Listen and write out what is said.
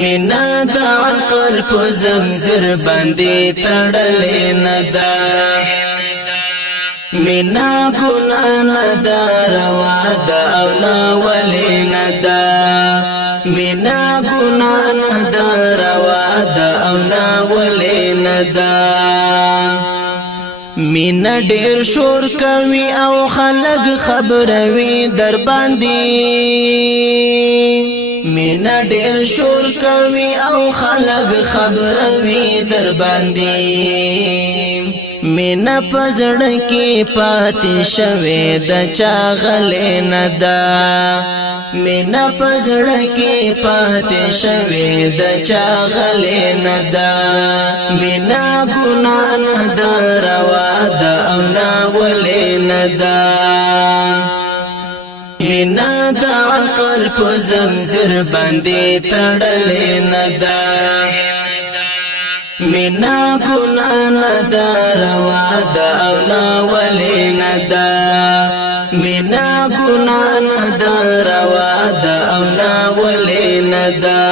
مینا د عقل په زنځیر باندې تړلې نه ده مینا ګناه نه ده روا ده او ناولې نه ده مینا ګناه نه ده روا ده او ناولې نه ده مینا ډیر شور کوي او خلک خبروي در باندې مینا ډیر شور کوي او خلک خبروي در باندې مینا پزړه کې پاتې شوه د چا غلې نه ده مینا پزړه کې پاتې شوه د چا غلې نه ده مینا ګناه نه ده روا ده او ناولې نه ده مینا د عقل په زنځیر باندې تړلې نه ده مینا ګناه نه ده روا ده او ناولې نه ده مینا ګناه نه ده روا ده او ناولې نه ده